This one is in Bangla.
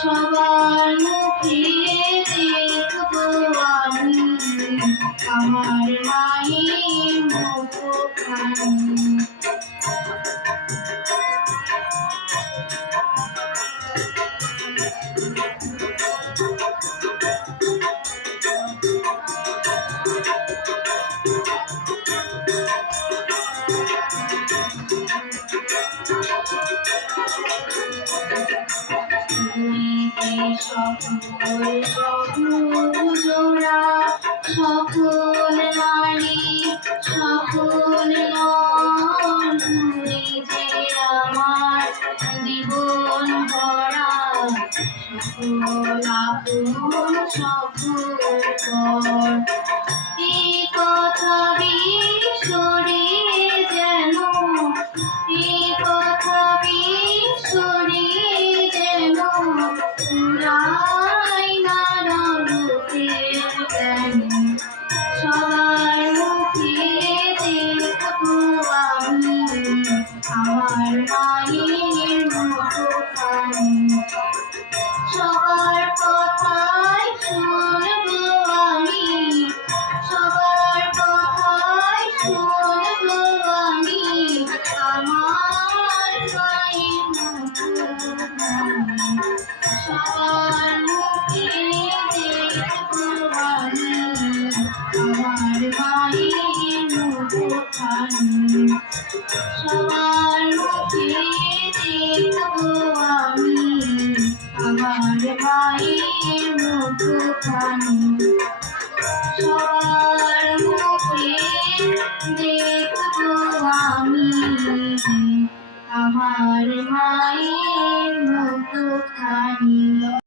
সবার মুখে দেখবো আমি আমার মায়ের মুখখানি। সকল জোড়া সকল নারী সকল তুমি যে আমার জীবন ভরা সকল আপন সকল পর এই কথা বিশ্বরে যেন এই কথা বিশ্বরে যেন পুরাই না রূপের জ্ঞান সবার মুখে দেখবো আমি আমার মায়ের মুখখানি। সবার কথাই শুনবো আমি সবার কথাই শুনবো আমি আমার মায়ের মুখখানি। সবার মুখে দেখবো আমি আমার মায়ের মুখখানি। সবার মুখে দেখবো আমি আমার মায়ের মুখখানি। সবার মুখে দেখবো আমি আমার মায়ের মুখখানি।